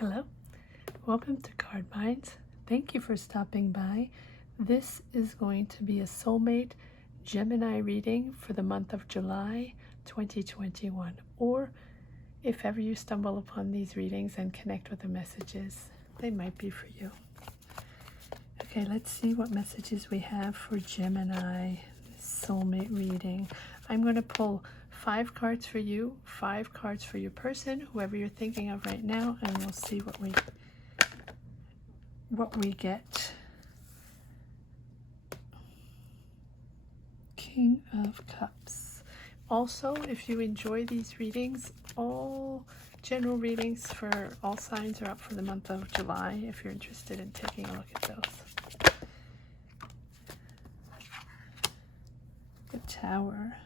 Hello, welcome to Card Minds. Thank you for stopping by. This is going to be a soulmate Gemini reading for the month of July 2021. Or if ever you stumble upon these readings and connect with the messages, they might be for you. Okay, let's see what messages we have for Gemini soulmate reading. I'm going to pull 5 cards for you, 5 cards for your person, whoever you're thinking of right now, and we'll see what we get. King of Cups. Also, if you enjoy these readings, all general readings for all signs are up for the month of July if you're interested in taking a look at those. The Tower.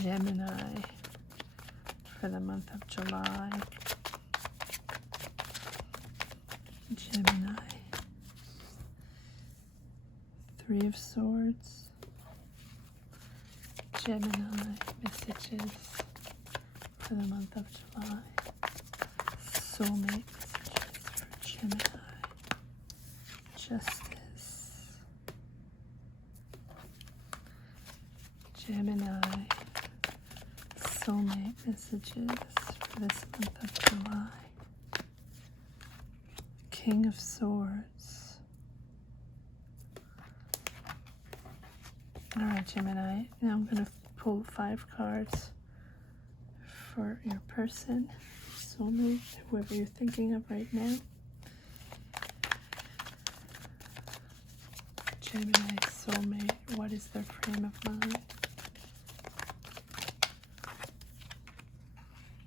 Gemini for the month of July. Gemini. 3 of Swords. Gemini messages for the month of July. Soulmate messages for Gemini. Justice. Gemini. Soulmate messages for this month of July. King of Swords. Alright, Gemini, now I'm going to pull 5 cards for your person, soulmate, whoever you're thinking of right now. Gemini soulmate, what is their frame of mind?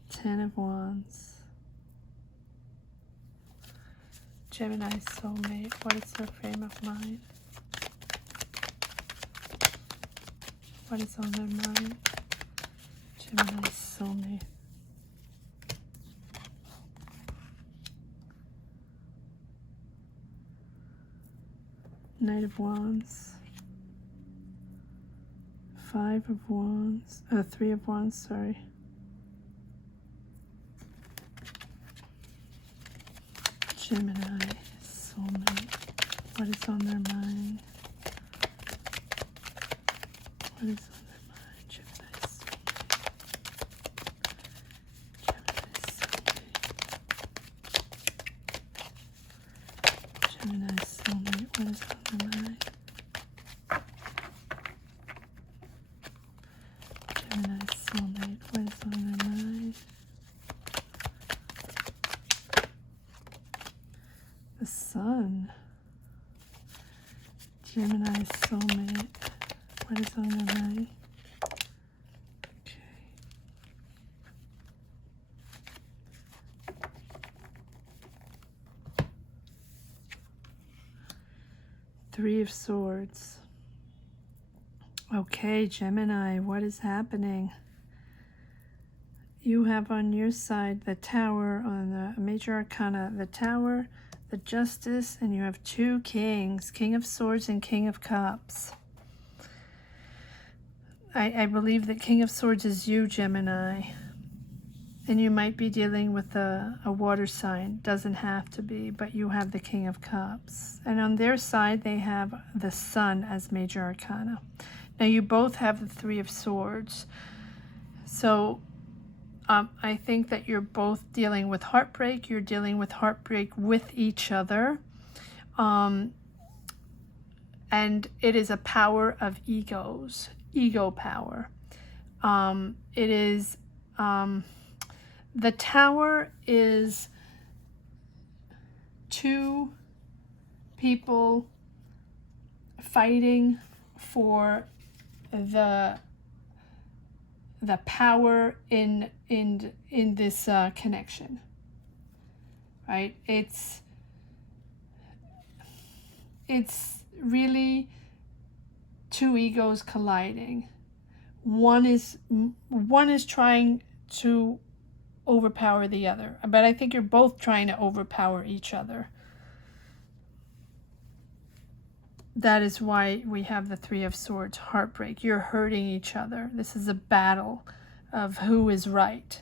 10 of Wands. Gemini soulmate, what is their frame of mind? What is on their mind? Gemini soulmate. Knight of Wands. 5 of Wands. 3 of Wands, sorry. Gemini soulmate. What is on their mind? What is on their mind? Gemini soulmate. Gemini soulmate. Gemini soulmate. What is on their mind? Gemini soulmate. What is on their mind? The Sun. Gemini soulmate. What is on their mind? Okay. Three of Swords. Okay, Gemini, what is happening? You have on your side the Tower on the Major Arcana, the Tower, the Justice, and you have 2 kings, King of Swords and King of Cups. I believe that King of Swords is you, Gemini, and you might be dealing with a water sign. Doesn't have to be, but you have the King of Cups. And on their side, they have the Sun as Major Arcana. Now, you both have the 3 of Swords. So, I think that you're both dealing with heartbreak. You're dealing with heartbreak with each other. And it is a power of egos. Ego power. It is, the Tower is 2 people fighting for the power in this connection, right? It's really 2 egos colliding. One is trying to overpower the other, but I think you're both trying to overpower each other. That is why we have the 3 of Swords, heartbreak. You're hurting each other. This is a battle of who is right.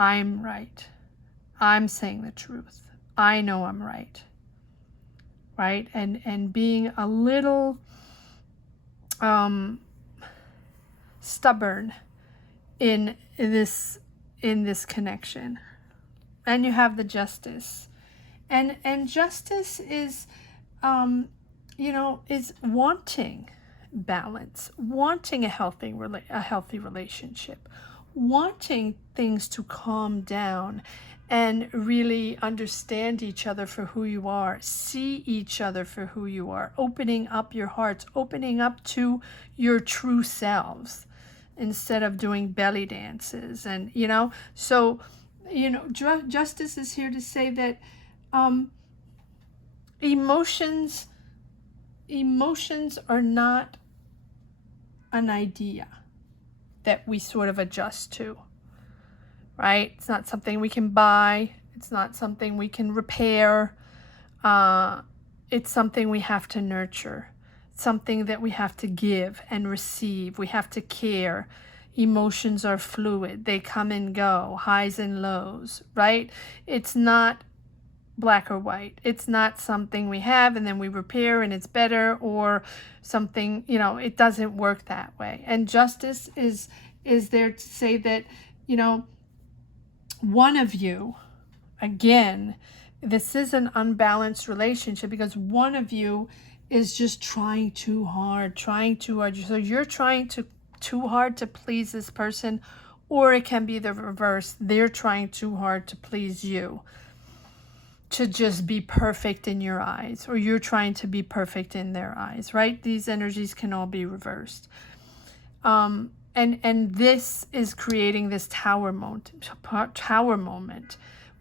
I'm right. I'm saying the truth. I know I'm right. Right? And being a little stubborn in this connection. And you have the Justice. And Justice is is wanting balance, wanting a healthy relationship, wanting things to calm down and really understand each other for who you are, see each other for who you are, opening up your hearts, opening up to your true selves instead of doing belly dances. And so Justice is here to say that emotions are not an idea that we sort of adjust to, right? It's not something we can buy. It's not something we can repair. It's something we have to nurture, something that we have to give and receive. We have to care. Emotions are fluid. They come and go, highs and lows, right? It's not black or white. It's not something we have and then we repair and it's better, or something, it doesn't work that way. And Justice is there to say that, one of you, again, this is an unbalanced relationship because one of you is just trying too hard. So you're trying too hard to please this person, or it can be the reverse. They're trying too hard to please you, to just be perfect in your eyes, or you're trying to be perfect in their eyes, right? These energies can all be reversed. And this is creating this tower moment.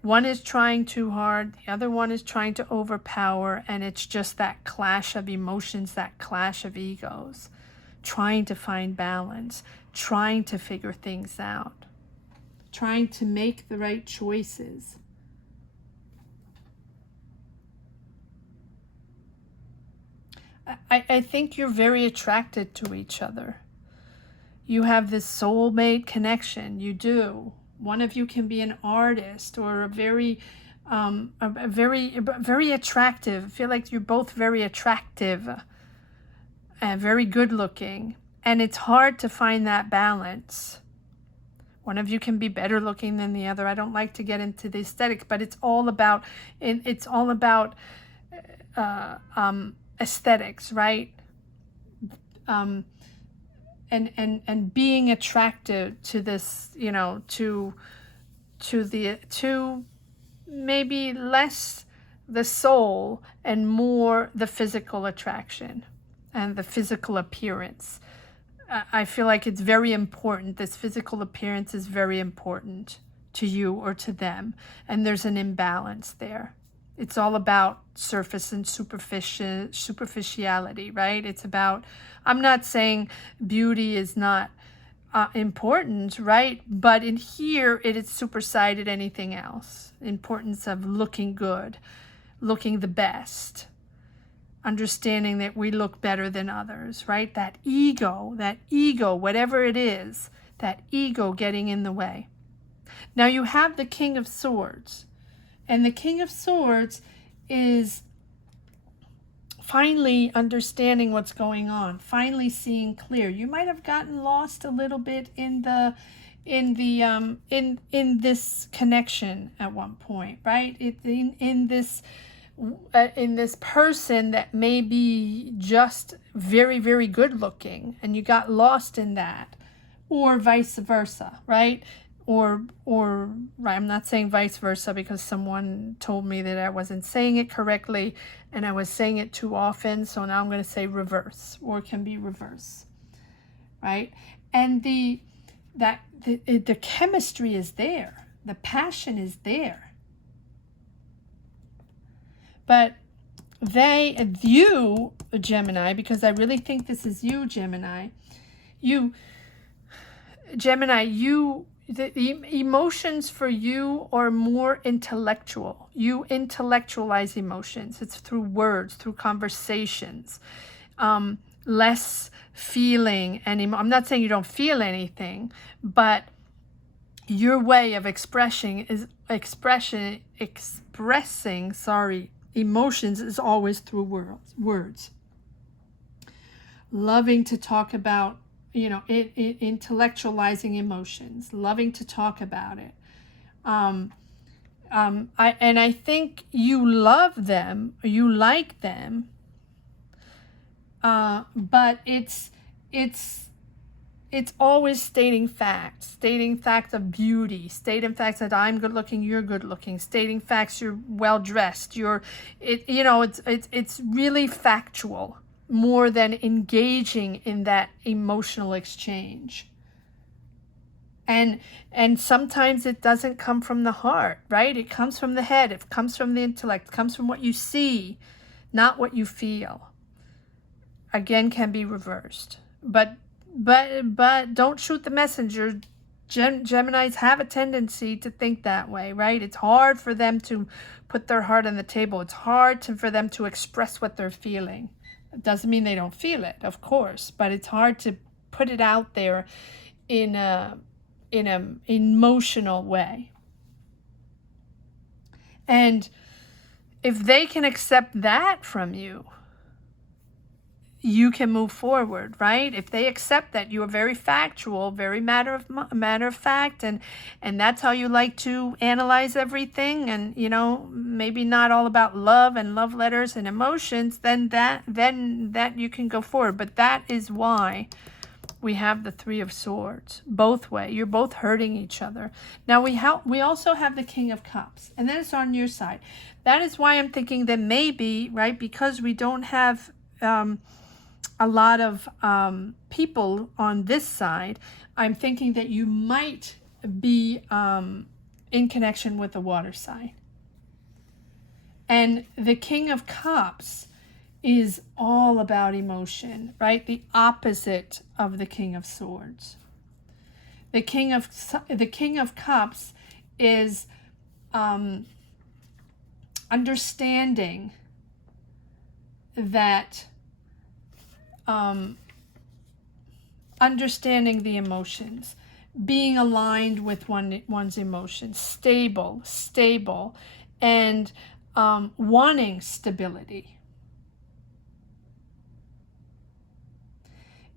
One is trying too hard, the other one is trying to overpower, and it's just that clash of emotions, that clash of egos, trying to find balance, trying to figure things out, trying to make the right choices. I think you're very attracted to each other. You have this soulmate connection. You do. One of you can be an artist or a very attractive. I feel like you're both very attractive and very good looking. And it's hard to find that balance. One of you can be better looking than the other. I don't like to get into the aesthetics, but it's all about aesthetics, right? And being attracted to this, to maybe less the soul and more the physical attraction and the physical appearance. I feel like it's very important. This physical appearance is very important to you or to them, and there's an imbalance there. It's all about surface and superficiality, right? It's about, I'm not saying beauty is not important, right? But in here, it is superseded anything else. Importance of looking good, looking the best, understanding that we look better than others, right? That ego, whatever it is, that ego getting in the way. Now you have the King of Swords. And the King of Swords is finally understanding what's going on, finally seeing clear. You might have gotten lost a little bit in this connection at one point, right? In this person that may be just very, very good looking, and you got lost in that, or vice versa, right? Or I'm not saying vice versa because someone told me that I wasn't saying it correctly and I was saying it too often. So now I'm going to say reverse, or it can be reverse, right? And the chemistry is there. The passion is there. But you, Gemini, because I really think this is you, Gemini, the emotions for you are more intellectual. You intellectualize emotions. It's through words, through conversations, less feeling. And I'm not saying you don't feel anything, but your way of expressing emotions is always through words. Loving to talk about, intellectualizing emotions, loving to talk about it. I think you love them, you like them, but it's always stating facts of beauty, stating facts that I'm good looking, you're good looking, stating facts you're well dressed, it's really factual more than engaging in that emotional exchange. And sometimes it doesn't come from the heart, right? It comes from the head, it comes from the intellect, it comes from what you see, not what you feel. Again, can be reversed. But don't shoot the messenger. Geminis have a tendency to think that way, right? It's hard for them to put their heart on the table. It's hard for them to express what they're feeling. It doesn't mean they don't feel it, of course, but it's hard to put it out there in an emotional way. And if they can accept that from you, you can move forward, right? If they accept that you are very factual, very matter of fact, and that's how you like to analyze everything, and maybe not all about love and love letters and emotions, then that you can go forward. But that is why we have the Three of Swords both way. You're both hurting each other. Now we also have the King of Cups, and then it's on your side. That is why I'm thinking that maybe, right, because we don't have a lot of people on this side, I'm thinking that you might be in connection with the water sign. And the King of Cups is all about emotion, right? The opposite of the King of Swords. The King of Cups is understanding that understanding the emotions, being aligned with one's emotions, stable, and wanting stability.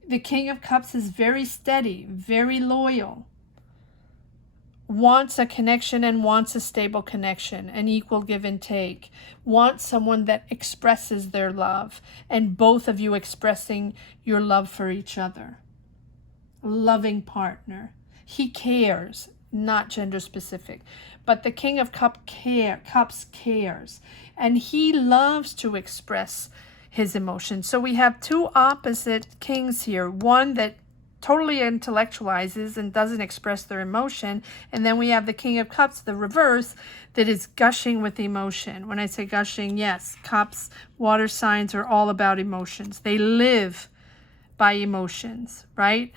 The King of Cups is very steady, very loyal, wants a connection and wants a stable connection, an equal give and take, wants someone that expresses their love, and both of you expressing your love for each other. Loving partner. He cares, not gender specific, but the King of Cups cares, and he loves to express his emotions. So we have two opposite kings here, one that totally intellectualizes and doesn't express their emotion, and then we have the King of Cups, the reverse, that is gushing with emotion. When I say gushing, yes, cups, water signs are all about emotions. They live by emotions, right?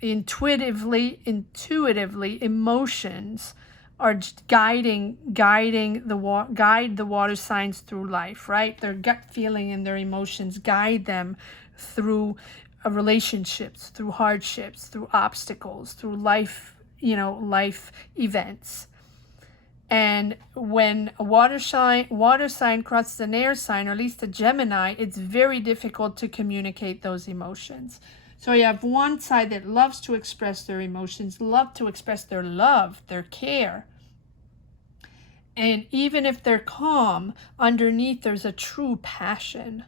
Intuitively, emotions are guide the water signs through life, right? Their gut feeling and their emotions guide them through relationships, through hardships, through obstacles, through life events. And when a water sign crosses an air sign, or at least a Gemini, it's very difficult to communicate those emotions. So you have one side that loves to express their emotions, love to express their love, their care. And even if they're calm, underneath there's a true passion.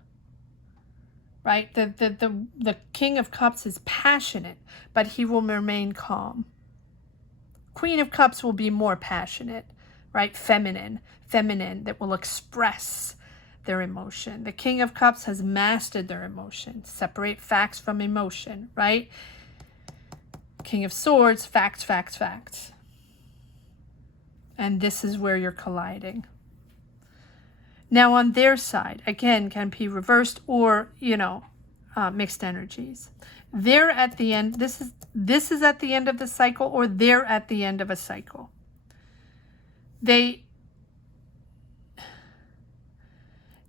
Right? The King of Cups is passionate, but he will remain calm. Queen of Cups will be more passionate, right? Feminine, that will express their emotion. The King of Cups has mastered their emotion. Separate facts from emotion, right? King of Swords, facts. And this is where you're colliding. Now on their side, again, can be reversed or, mixed energies. They're at the end, this is at the end of the cycle, or they're at the end of a cycle. The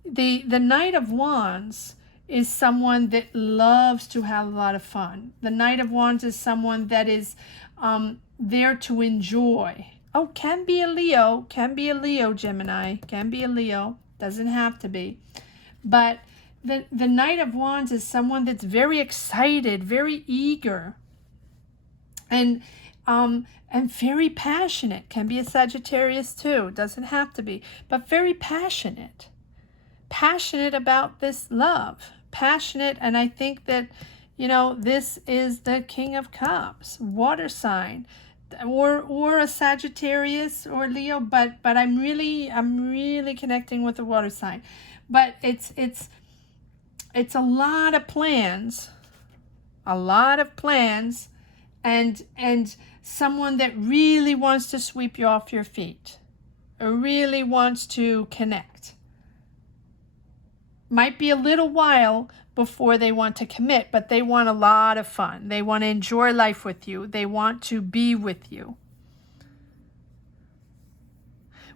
Knight of Wands is someone that loves to have a lot of fun. The Knight of Wands is someone that is there to enjoy. Oh, can be a Leo, Gemini, can be a Leo, doesn't have to be. But the Knight of Wands is someone that's very excited, very eager, and very passionate. Can be a Sagittarius too, doesn't have to be, but very passionate. Passionate about this love. Passionate, and I think that, you know, this is the King of Cups, water sign, or a Sagittarius or Leo, but I'm really connecting with the water sign. But it's a lot of plans, and someone that really wants to sweep you off your feet, or really wants to connect. Might be a little while before they want to commit, but they want a lot of fun. They want to enjoy life with you. They want to be with you.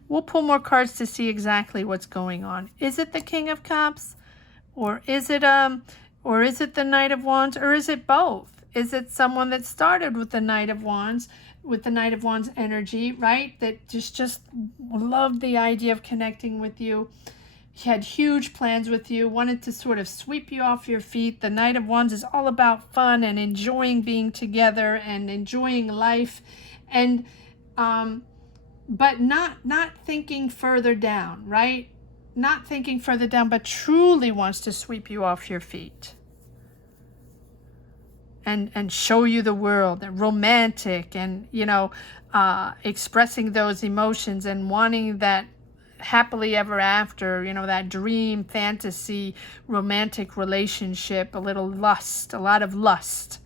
We'll pull more cards to see exactly what's going on. Is it the King of Cups? Or is it the Knight of Wands? Or is it both? Is it someone that started with the Knight of Wands, energy, right? That just loved the idea of connecting with you. He had huge plans with you, wanted to sort of sweep you off your feet. The Knight of Wands is all about fun and enjoying being together and enjoying life, and but not thinking further down, right? Not thinking further down, but truly wants to sweep you off your feet and show you the world, and romantic, and, you know, expressing those emotions and wanting that happily ever after, you know, that dream, fantasy, romantic relationship, a little lust, a lot of lust.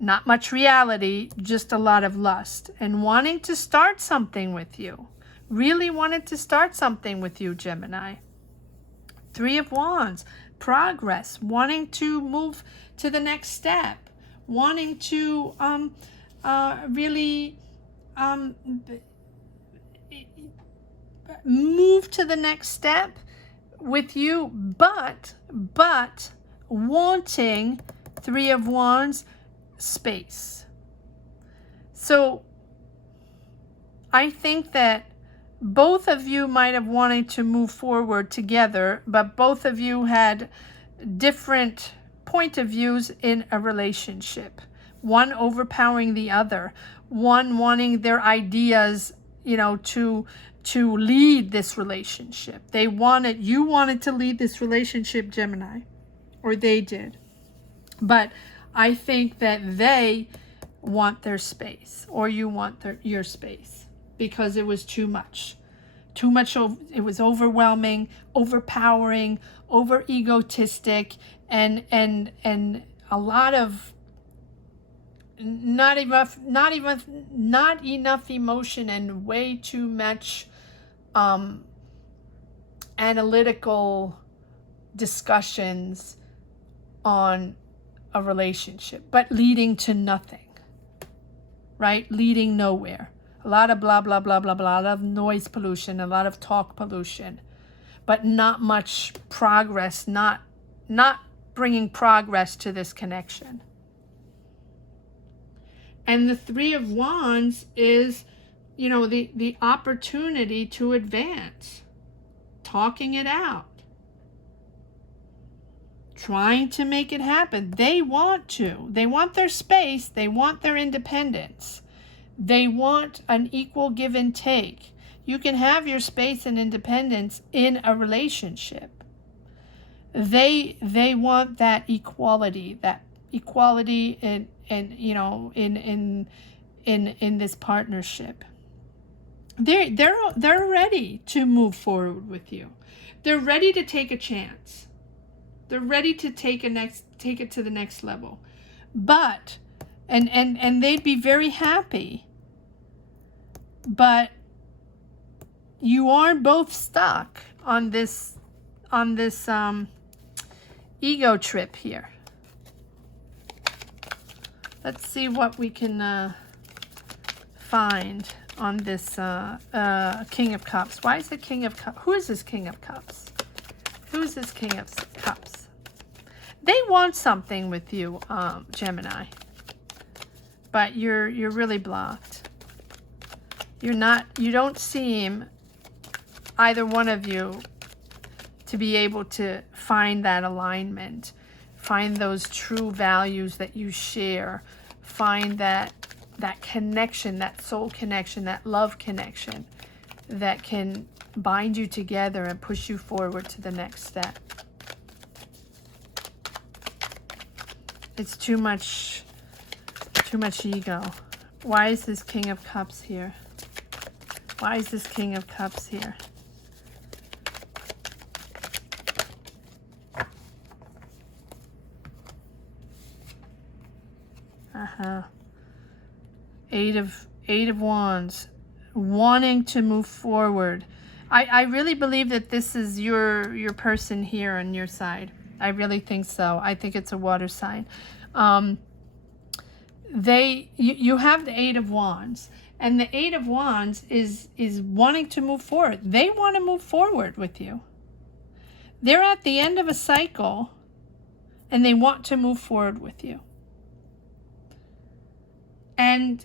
Not much reality, just a lot of lust. And wanting to start something with you. Really wanted to start something with you, Gemini. Three of Wands, progress, wanting to move to the next step, wanting to really move to the next step with you, but wanting, Three of Wands, space. So I think that both of you might have wanted to move forward together, but both of you had different point of views in a relationship. One overpowering the other, one wanting their ideas, you know, to lead this relationship. You wanted to lead this relationship, Gemini, or they did. But I think that they want their space, or you want your space, because it was too much. It was overwhelming, overpowering, over egotistic, and a lot of not enough emotion, and way too much analytical discussions on a relationship, but leading to nothing, right? Leading nowhere. A lot of blah, blah, blah, blah, blah, a lot of noise pollution, a lot of talk pollution, but not much progress, not bringing progress to this connection. And the Three of Wands is, you know, the opportunity to advance, talking it out, trying to make it happen. They want their space, they want their independence, they want an equal give and take. You can have your space and independence in a relationship. They want that equality in you know, in this partnership. They're ready to move forward with you. They're ready to take a chance. They're ready to take it to the next level. But and they'd be very happy. But you are both stuck on this ego trip here. Let's see what we can find on this King of Cups. Why is it King of Cups? Who is this King of Cups? Who is this King of Cups? They want something with you, Gemini, but you're really blocked. You don't seem, either one of you, to be able to find that alignment, find those true values that you share, find that connection, that soul connection, that love connection that can bind you together and push you forward to the next step. It's too much ego. Why is this King of Cups here? Why is this King of Cups here? Eight of Wands, wanting to move forward. I really believe that this is your person here on your side. I really think so. I think it's a water sign. You have the Eight of Wands, and the Eight of Wands is wanting to move forward. They want to move forward with you. They're at the end of a cycle, and they want to move forward with you. And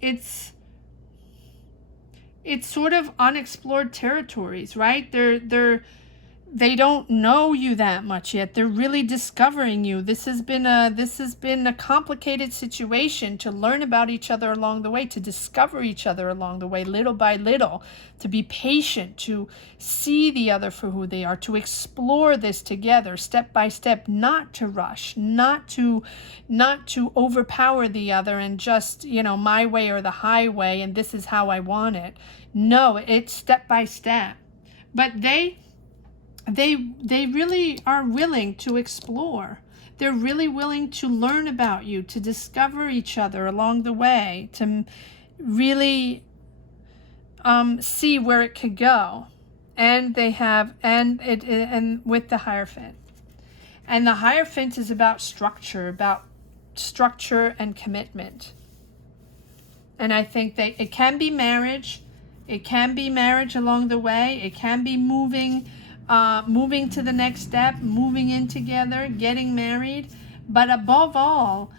it's sort of unexplored territories, right? They don't know you that much yet. They're really discovering you. This has been a complicated situation to learn about each other along the way, to discover each other along the way, little by little, to be patient, to see the other for who they are, to explore this together, step by step, not to rush, not to overpower the other and just, my way or the highway, and this is how I want it. No, it's step by step. But they really are willing to explore. They're really willing to learn about you, to discover each other along the way, to really see where it could go. And they have, and with the Hierophant. And the Hierophant is about structure and commitment. And I think it can be marriage. It can be marriage along the way. It can be moving to the next step, moving in together, getting married. But above all,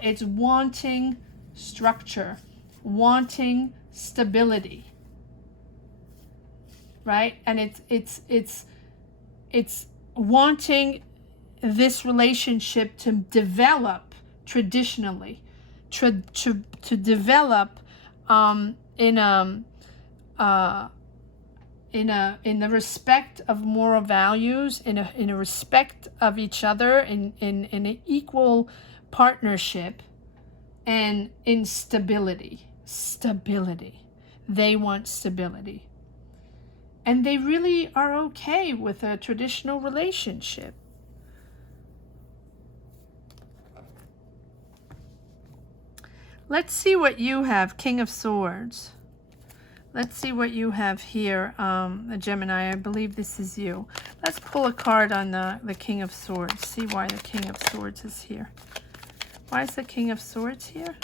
it's wanting structure, wanting stability, right? And it's wanting this relationship to develop traditionally, to develop in the respect of moral values, in a respect of each other, in an equal partnership, and in stability. They want stability. And they really are okay with a traditional relationship. Let's see what you have, King of Swords. Let's see what you have here, Gemini. I believe this is you. Let's pull a card on the King of Swords. See why the King of Swords is here. Why is the King of Swords here?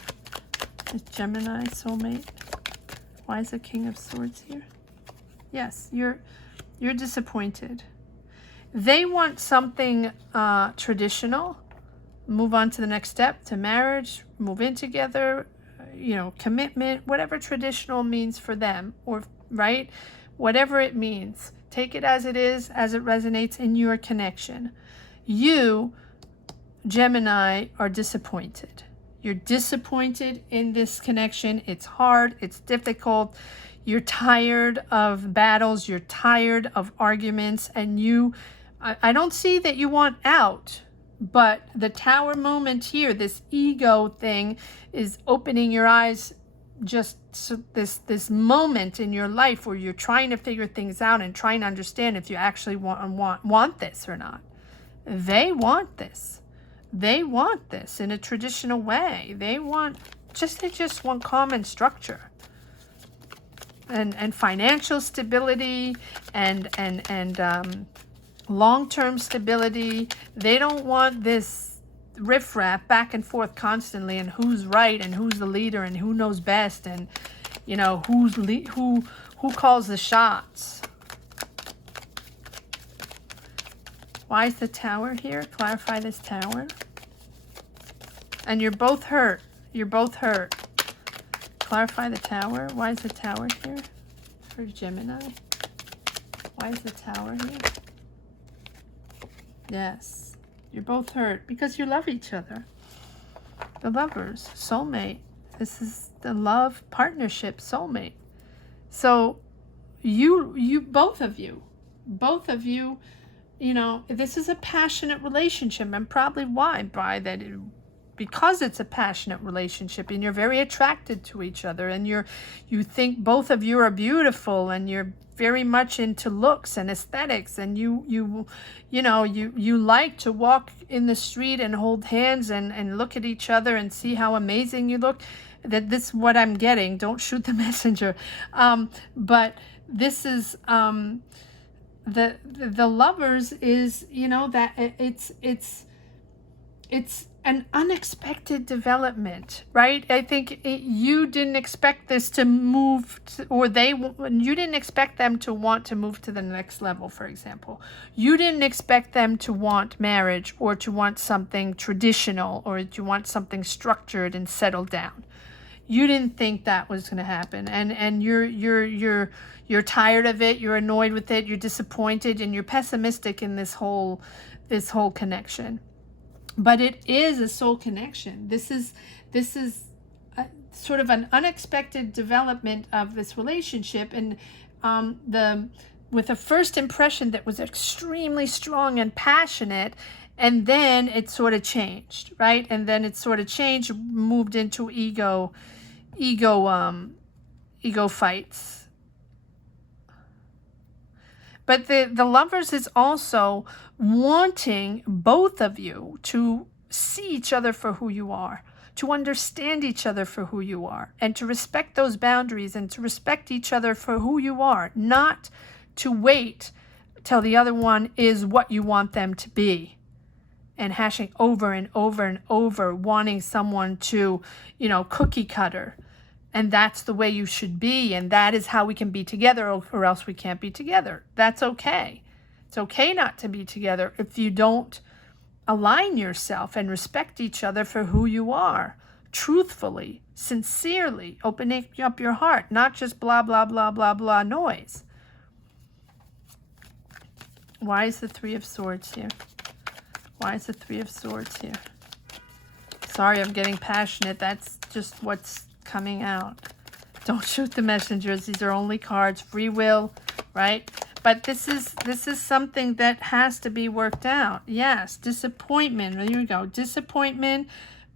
Is Gemini Soulmate? Why is the King of Swords here? Yes, you're disappointed. They want something traditional. Move on to the next step, to marriage, move in together, commitment, whatever traditional means for them, or right, whatever it means. Take it as it is, as it resonates in your connection. You, Gemini, are disappointed. You're disappointed in this connection. It's hard, it's difficult. You're tired of battles, you're tired of arguments, and I don't see that you want out. But the Tower moment here, this ego thing, is opening your eyes. Just so this moment in your life where you're trying to figure things out and trying to understand if you actually want this or not. They want this. They want this in a traditional way. They just want common structure and financial stability and long-term stability. They don't want this riffraff back and forth constantly, and who's right and who's the leader and who knows best, and who calls the shots. Why is the Tower here? Clarify this Tower. And you're both hurt. You're both hurt. Clarify the Tower. Why is the Tower here for Gemini? Why is the Tower here? Yes. You're both hurt because you love each other. The Lovers, soulmate. This is the love partnership soulmate. So both of you, you know, this is a passionate relationship, and probably because it's a passionate relationship and you're very attracted to each other, and you think both of you are beautiful, and you're very much into looks and aesthetics, and you like to walk in the street and hold hands and look at each other and see how amazing you look. This is what I'm getting. Don't shoot the messenger. But this is the Lovers is, you know, that it's an unexpected development, right? I think you didn't expect this to move, you didn't expect them to want to move to the next level, for example. You didn't expect them to want marriage, or to want something traditional, or to want something structured and settled down. You didn't think that was going to happen, and you're tired of it. You're annoyed with it. You're disappointed, and you're pessimistic in this whole connection. But it is a soul connection. This is sort of an unexpected development of this relationship, and with a first impression that was extremely strong and passionate, and then it sort of changed, right? And then it sort of changed, moved into ego fights. But the Lovers is also wanting both of you to see each other for who you are, to understand each other for who you are, and to respect those boundaries, and to respect each other for who you are, not to wait till the other one is what you want them to be, and hashing over and over and over, wanting someone to, you know, cookie cutter. And that's the way you should be, and that is how we can be together, or else we can't be together. That's okay. It's okay not to be together if you don't align yourself and respect each other for who you are, truthfully, sincerely, opening up your heart, not just blah, blah, blah, blah, blah noise. Why is the Three of Swords here? Why is the Three of Swords here? Sorry, I'm getting passionate. That's just what's coming out. Don't shoot the messengers. These are only cards. Free will, right? But this is something that has to be worked out. Yes, disappointment. There you go. Disappointment,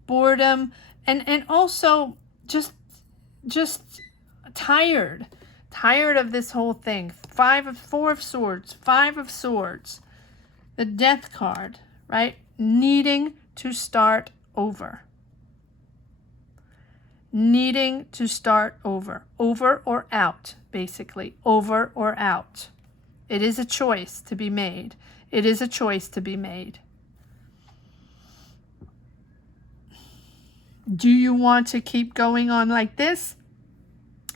boredom, and also just tired of this whole thing. Four of Swords, Five of Swords, the Death card, right? Needing to start over. Needing to start over. Over or out, basically. Over or out. It is a choice to be made. It is a choice to be made. Do you want to keep going on like this?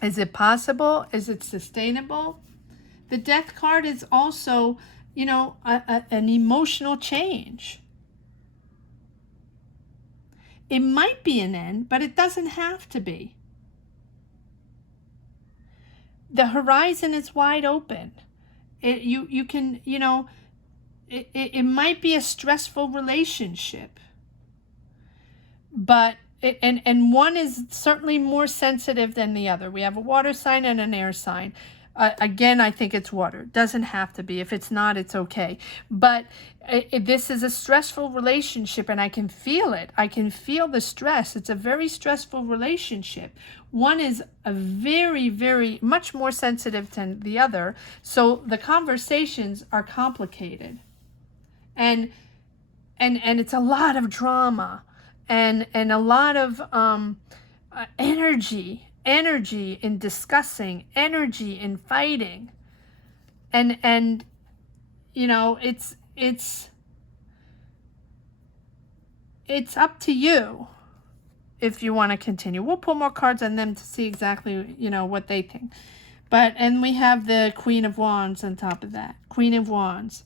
Is it possible? Is it sustainable? The Death card is also, you know, an emotional change. It might be an end, but it doesn't have to be. The horizon is wide open. You can, you know, it might be a stressful relationship, but and one is certainly more sensitive than the other. We have a water sign and an air sign. Again, I think it's water. It doesn't have to be. If it's not, it's okay. But this is a stressful relationship, and I can feel it. I can feel the stress. It's a very stressful relationship. One is a very, very much more sensitive than the other. So the conversations are complicated. And it's a lot of drama and a lot of energy in discussing, energy in fighting, and you know, it's up to you if you want to continue. We'll pull more cards on them to see exactly, you know, what they think. And we have the Queen of Wands on top of that. Queen of Wands.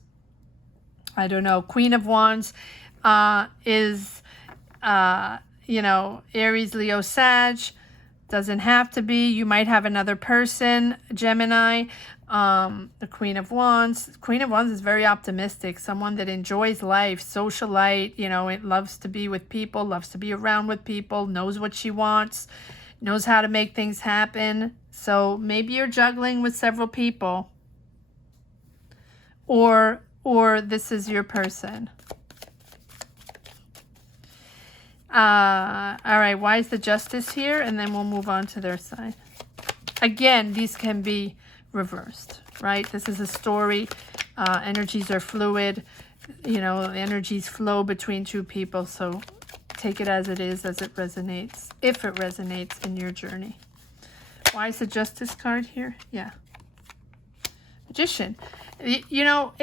I don't know. Queen of Wands is, you know, Aries, Leo, Sag. Doesn't have to be. You might have another person, Gemini. The Queen of Wands. Queen of Wands is very optimistic. Someone that enjoys life, socialite. You know, it loves to be with people, loves to be around with people, knows what she wants, knows how to make things happen. So maybe you're juggling with several people. Or this is your person. All right, why is the Justice here? And then we'll move on to their side. Again, these can be reversed, right? This is a story. Energies are fluid. You know, energies flow between two people. So take it as it is, as it resonates, if it resonates in your journey. Why is the Justice card here? Yeah. Magician. You know,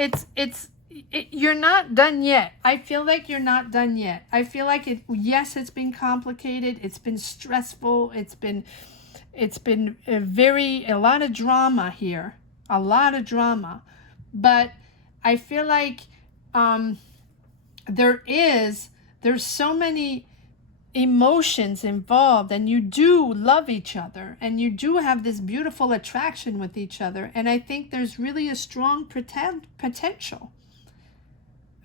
you're not done yet. I feel like you're not done yet. I feel like yes, it's been complicated. It's been stressful. It's been a lot of drama here. A lot of drama. But I feel like there's so many emotions involved, and you do love each other, and you do have this beautiful attraction with each other, and I think there's really a strong potential.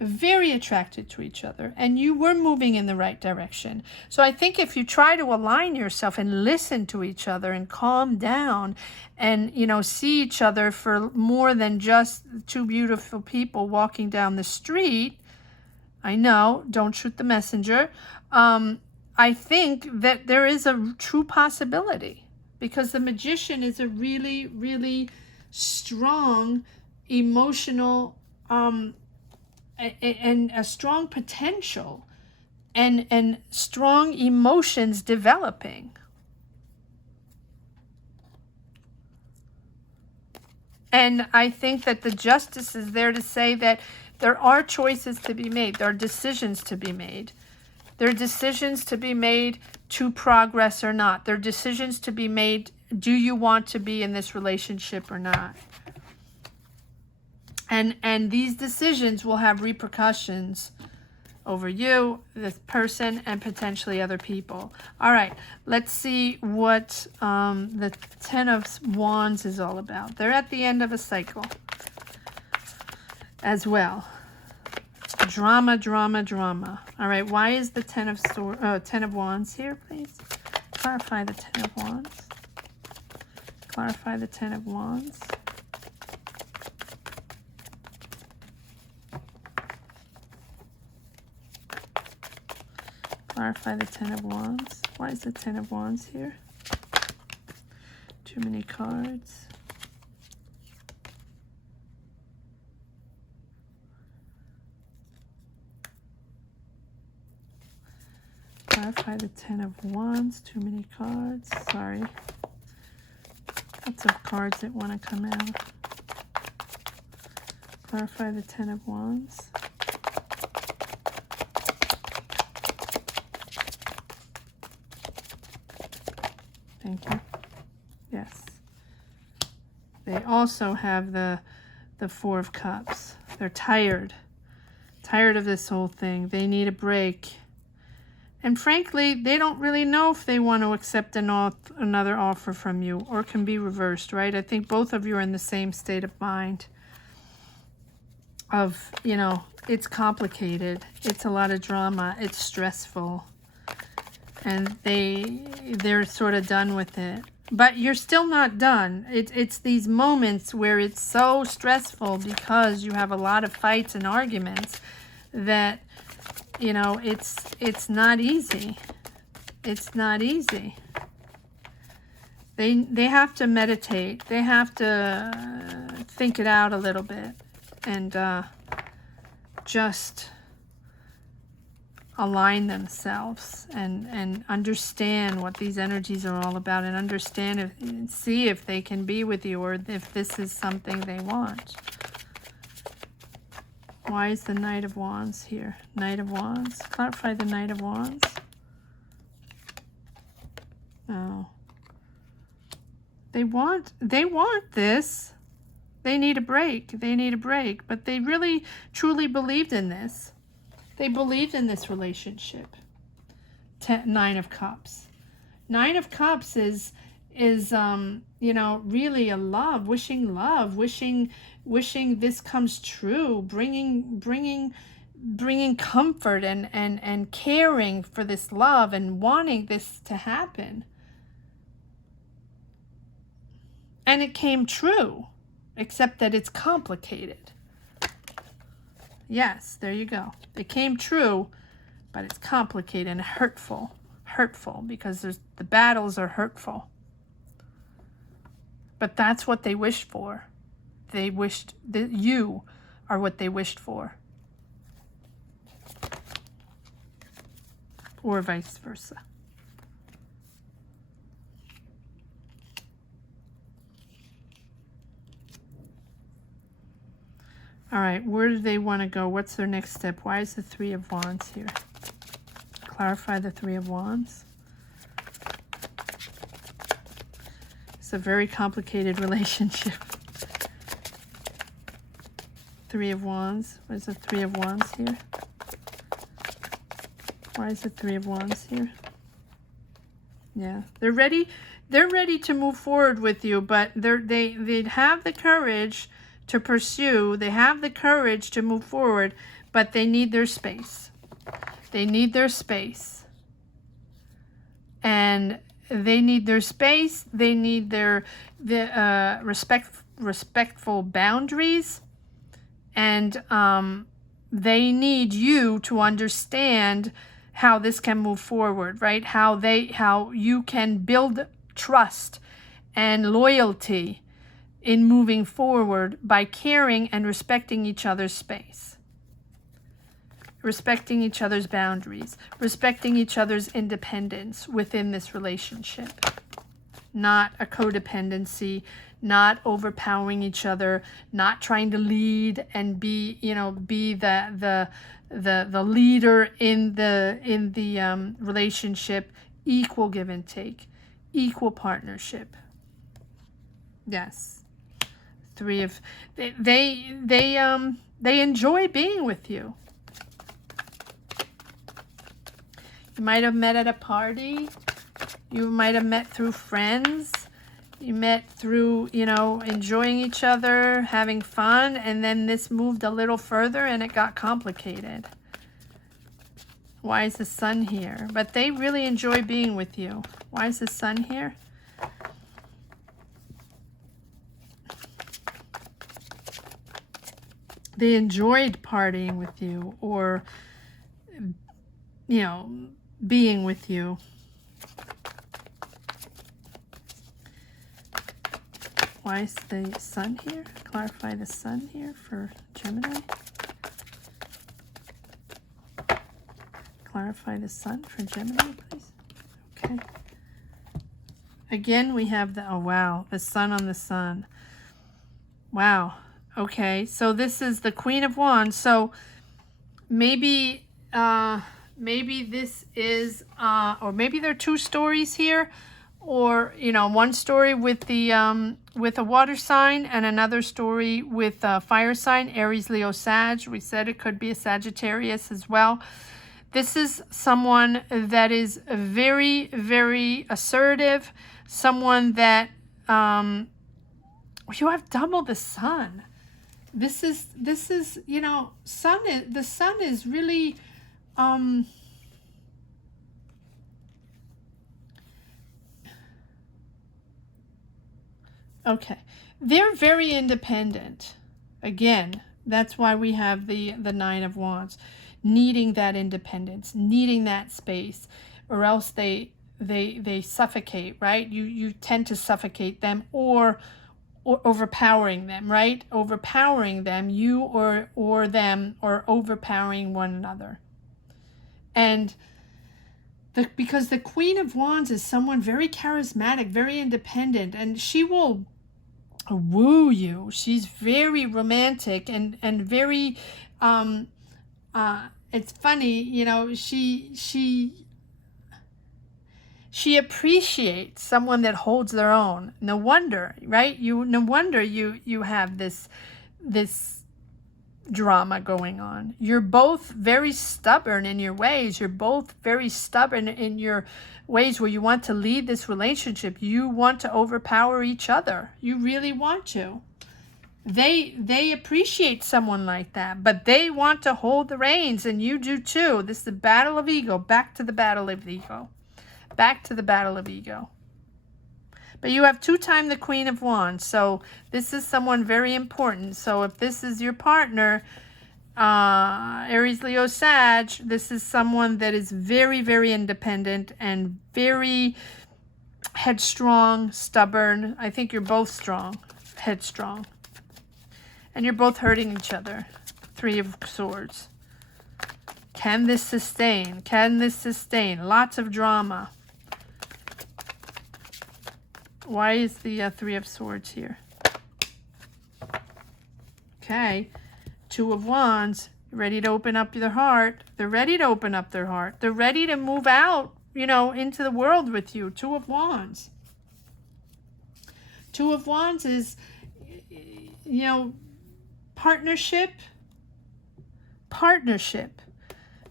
Very attracted to each other, and you were moving in the right direction. So I think if you try to align yourself and listen to each other and calm down and, you know, see each other for more than just two beautiful people walking down the street, I know, don't shoot the messenger, I think that there is a true possibility, because the Magician is a really, really strong emotional and a strong potential and strong emotions developing. And I think that the Justice is there to say that there are choices to be made. There are decisions to be made. There are decisions to be made to progress or not. There are decisions to be made. Do you want to be in this relationship or not? And these decisions will have repercussions over you, this person, and potentially other people. All right, let's see what the Ten of Wands is all about. They're at the end of a cycle as well. Drama, drama, drama. All right, why is the Ten of Wands here, please? Clarify the Ten of Wands. Clarify the Ten of Wands. Clarify the Ten of Wands. Why is the Ten of Wands here? Too many cards. Clarify the Ten of Wands. Too many cards. Sorry. Lots of cards that want to come out. Clarify the Ten of Wands. Thank you. Yes. They also have the Four of Cups. They're tired. Tired of this whole thing. They need a break. And frankly, they don't really know if they want to accept another offer from you, or can be reversed, right? I think both of you are in the same state of mind of, you know, it's complicated. It's a lot of drama. It's stressful. And they're sort of done with it. But you're still not done. It's these moments where it's so stressful because you have a lot of fights and arguments that, you know, it's not easy. It's not easy. They have to meditate. They have to think it out a little bit and just align themselves and understand what these energies are all about, and understand and see if they can be with you, or if this is something they want. Why is the Knight of Wands here? Knight of Wands. Clarify the Knight of Wands. Oh. They want this. They need a break. They need a break. But they really, truly believed in this. They believed in this relationship. Nine of Cups. Nine of Cups is you know, really a love, wishing this comes true, bringing comfort and caring for this love and wanting this to happen. And it came true, except that it's complicated. Yes, there you go. It came true, but it's complicated and hurtful because the battles are hurtful. But that's what they wished for. They wished that you are what they wished for. Or vice versa. All right, where do they want to go? What's their next step? Why is the Three of Wands here? Clarify the Three of Wands. It's a very complicated relationship. Three of Wands. What is the Three of Wands here? Why is the Three of Wands here? Yeah, they're ready. They're ready to move forward with you, but they have the courage to pursue. They have the courage to move forward, but they need their space. They need their space. And they need their space. They need their respectful boundaries. And they need you to understand how this can move forward, right? How you can build trust and loyalty in moving forward by caring and respecting each other's space, respecting each other's boundaries, respecting each other's independence within this relationship. Not a codependency, not overpowering each other, not trying to lead and be, you know, be the leader in the relationship. Equal give and take, equal partnership. Yes. Three of they enjoy being with you. You might have met at a party. You might have met through friends. You met through, you know, enjoying each other, having fun, and then this moved a little further and it got complicated. Why is the Sun here? But they really enjoy being with you. Why is the Sun here? They enjoyed partying with you, or, you know, being with you. Why is the Sun here? Clarify the Sun here for Gemini. Clarify the Sun for Gemini, please. Okay. Again, we have the, oh wow, the Sun on the Sun. Wow. Okay, so this is the Queen of Wands. So maybe maybe this is or maybe there are two stories here, or, you know, one story with the with a water sign and another story with a fire sign, Aries, Leo, Sag. We said it could be a Sagittarius as well. This is someone that is very, very assertive, someone that you have double the Sun. This is, you know, the Sun is really, okay. They're very independent. Again, that's why we have the Nine of Wands, needing that independence, needing that space, or else they suffocate, right? You tend to suffocate them, or overpowering them, right? Overpowering them, you or them, or overpowering one another. And because the Queen of Wands is someone very charismatic, very independent, and she will woo you. She's very romantic and very it's funny, you know, she She appreciates someone that holds their own. No wonder, right? No wonder you have this drama going on. You're both very stubborn in your ways. You're both very stubborn in your ways where you want to lead this relationship. You want to overpower each other. You really want to. They appreciate someone like that, but they want to hold the reins, and you do too. This is the battle of ego. Back to the battle of ego. Back to the battle of ego. But you have 2-time the Queen of Wands, so this is someone very important. So if this is your partner, Aries, Leo, Sag, this is someone that is very, very independent and very headstrong, stubborn. I think you're both strong, headstrong. And you're both hurting each other. 3 of Swords. Can this sustain? Can this sustain? Lots of drama. Why is the 3 of Swords here? Okay. 2 of Wands. Ready to open up their heart. They're ready to open up their heart. They're ready to move out, you know, into the world with you. 2 of Wands. 2 of Wands is, you know, partnership. Partnership.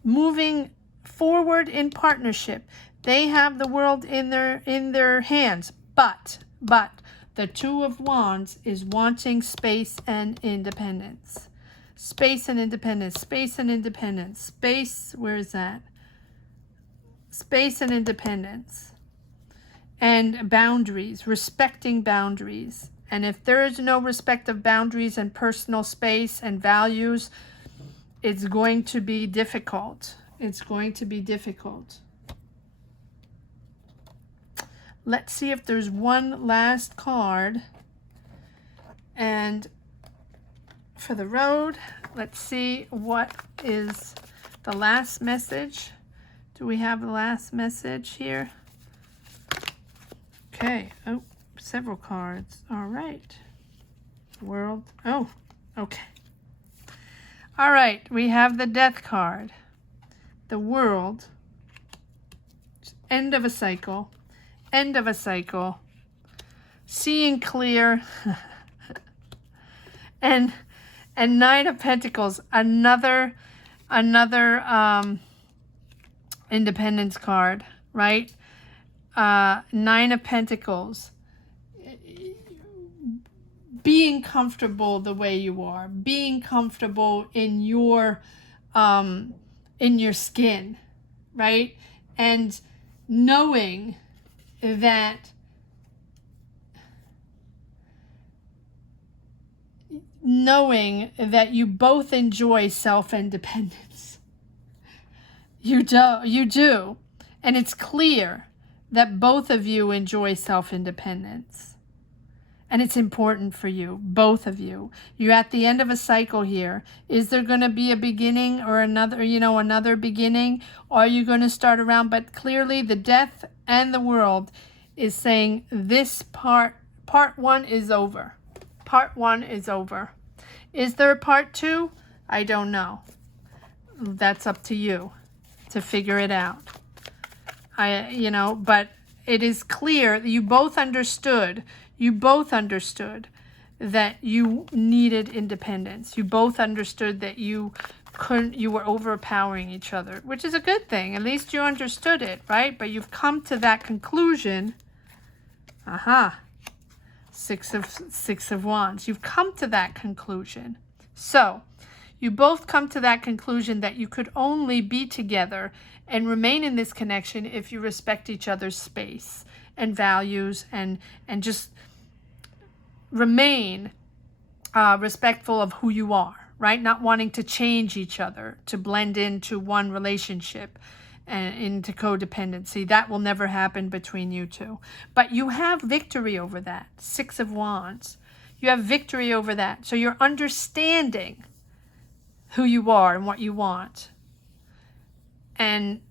Moving forward in partnership. They have the world in their hands. But the 2 of Wands is wanting space and independence. Space and independence. Space and independence. Space, where is that? Space and independence. And boundaries. Respecting boundaries. And if there is no respect of boundaries and personal space and values, it's going to be difficult. It's going to be difficult. Let's see if there's one last card. And for the road, let's see what is the last message. Do we have the last message here? Okay. Oh, several cards. All right. World. Oh, okay. All right. We have the Death card. The World. End of a cycle. End of a cycle. Seeing clear. and 9 of Pentacles. Another independence card, right? 9 of Pentacles. Being comfortable the way you are. Being comfortable in your skin, right? And knowing that you both enjoy self-independence. You do. And it's clear that both of you enjoy self-independence. And it's important for you, both of you. You're at the end of a cycle here. Is there going to be a beginning or another beginning? Or are you going to start around? But clearly the Death and the World is saying this part 1 is over. Part 1 is over. Is there a part 2? I don't know. That's up to you to figure it out. But it is clear that you both understood that you needed independence. You both understood that you were overpowering each other, which is a good thing. At least you understood it, right? But you've come to that conclusion. Six of Wands. You've come to that conclusion. So you both come to that conclusion that you could only be together and remain in this connection if you respect each other's space and values and just remain respectful of who you are, right? Not wanting to change each other, to blend into one relationship and into codependency. That will never happen between you two. But you have victory over that. 6 of Wands. You have victory over that. So you're understanding who you are and what you want. And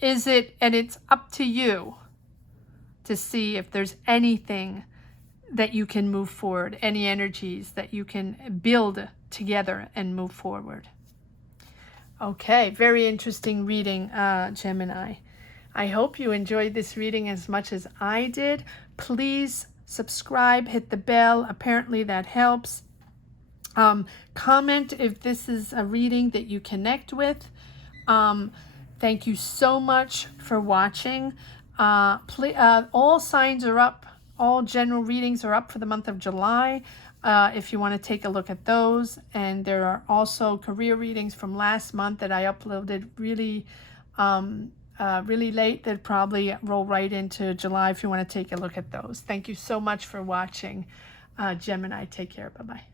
it's up to you to see if there's anything that you can move forward, any energies that you can build together and move forward. Okay, very interesting reading, Gemini. I hope you enjoyed this reading as much as I did. Please subscribe, hit the bell. Apparently that helps. Comment if this is a reading that you connect with. Thank you so much for watching. All signs are up. All general readings are up for the month of July. If you want to take a look at those. And there are also career readings from last month that I uploaded really late that probably roll right into July if you want to take a look at those. Thank you so much for watching. Gemini, take care. Bye-bye.